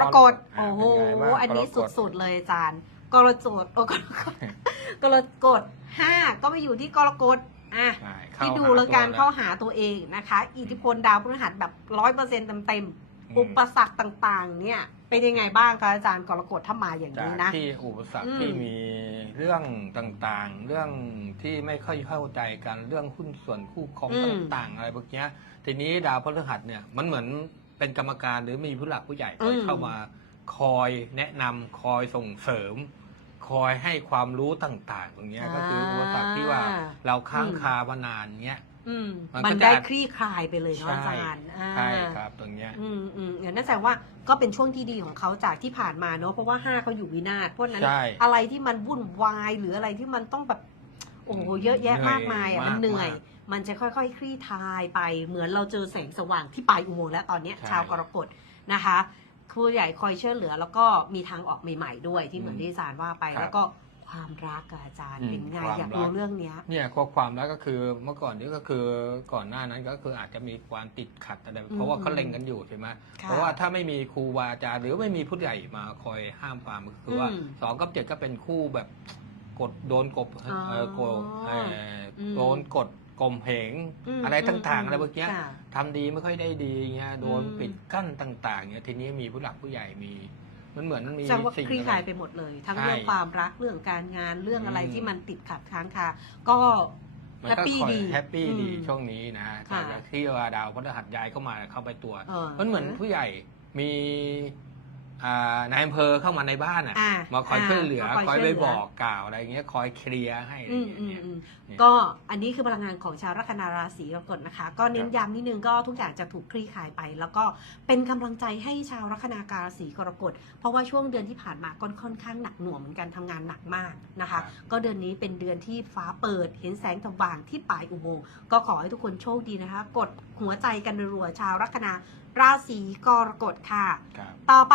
กรกฎโอ้โหเป็นไงบ้างอันนี้กรกฎ สุดๆเลยอาจารย์กรกฎโอ้กรกฎกรกฎห้าก็ไปอยู่ที่กรกฎอะใช่เข้าที่ดูหาแล้วการตัวเข้าหาตัวเองนะคะ อิทธิพลดาวพฤหัสแบบร้อยเปอร์เซ็นต์เต็มๆอุปสรรคต่างๆ เนี่ย เป็นยังไงบ้างคะอาจารย์กรกฎถ้ามาอย่างจากนี้นะ ที่อุปสรรคอืม ที่มีเรื่องต่างๆ เรื่องที่ไม่ค่อยเข้าใจกันเรื่องหุ้นส่วนคู่ครองต่างๆ อะไรพวกเนี้ย ทีนี้ดาวพฤหัสเนี่ยมันเหมือน เป็นกรรมการหรือมีผู้หลักผู้ใหญ่คอยเข้ามาคอยแนะนำคอยส่งเสริม คอยให้ความรู้ต่างๆ ตรงเนี้ยก็คืออุปสรรคที่ว่าเราค้างคามานานเนี้ย อืมมันก็มันจะได้คลี่คลายไปเลยเนาะอาใช่จารย์อ่า ใช่ครับตรงเนี้ย อืมอืมเดี๋ยวนั่นแสดงว่าก็เป็นช่วงที่ดีของเขาจากที่ผ่านมาเนอะเพราะว่าห้าเขาอยู่วินาศเพราะฉะนั้น ใช่อะไรที่มันวุ่นวายหรืออะไรที่มันต้องแบบ โอ้โหเยอะแยะมากมายอะเหนื่อยมันเหนื่อย มาก มันจะค่อยๆ คลี่คลายไปเหมือนเราเจอแสงสว่างที่ปลายอุโมงค์แล้วตอนเนี้ยใช่ ชาวกรกฎนะคะครูใหญ่คอยช่วยเหลือ แล้วก็มีทางออกใหม่ๆด้วยที่เหมือนอืมที่อาจารย์ว่าไป ครับแล้วก็ความรักกับอาจารย์อืมเป็นไงความอยากรัรู้กเรื่องเนี้ย เนี่ยข้อความแล้วก็คือเมื่อก่อนนี้ก็คือก่อนหน้านั้นก็คืออาจจะมีความติดขัดอะไรเพราะว่าเขาเล็งกันอยู่ใช่ไหมค่ะเพราะว่าถ้าไม่มีครูบาอาจารย์หรือไม่มีผู้ใหญ่มาคอยห้ามปรามก็คือว่าอืมสองกับเจ็ดก็เป็นคู่แบบกดโดนกบอ๋อเออกดเอ่ออมโดนกด กลมเหงมอะไรต่างๆอะไรพวกเนี้ยค่ะ ทำดีไม่ค่อยได้ดีเงี้ยโดนอืม ปิดกั้นต่าง ๆเงี้ยทีนี้มีผู้หลักผู้ใหญ่มี มันเหมือนมีแสดงว่าสิ่งคลี่อะคลายไรไปหมดเลย ทั้งใช่เรื่องความรักเรื่องการงานเรื่องอะไรอืม ที่มันติดขัดค้างคาก็มันแฮปก็ปี้คอยดีแฮปปี้ดีอืม ช่วงนี้นะค่ะจากที่ว่าดาวพฤหัสย้ายเข้ามาเข้าไปตัว เออ มันเหมือนผู้ใหญ่มีอ่า นายอำเภอเข้ามาในบ้านอะอะมาคอยช่วยเหลือมาคอยช่วไปเหลืบอกกล่าวอะไรเงี้ยคอยเคลียร์ให้อะไรอืมเงี้ยอืมเนี่ยอืมเนี่ยก็อันนี้คือพลังงานของชาวลัคนาราศีกรกฎนะคะ ก็เน้นย้ำนิดนึงก็ทุกอย่างจะถูกคลี่คลายไป แล้วก็เป็นกำลังใจให้ชาวลัคนาราศีกรกฎเพราะว่าช่วงเดือนที่ผ่านมาก็ค่อนข้างหนักหน่วงเหมือนกันทำงานหนักมากนะคะ ก็เดือนนี้เป็นเดือนที่ฟ้าเปิดเห็นแสงสว่างที่ปลายอุโมงค์ก็ขอให้ทุกคนโชคดีนะคะ กดหัวใจกันรัวๆชาวลัคนาราศีกรกฎค่ะครับต่อไป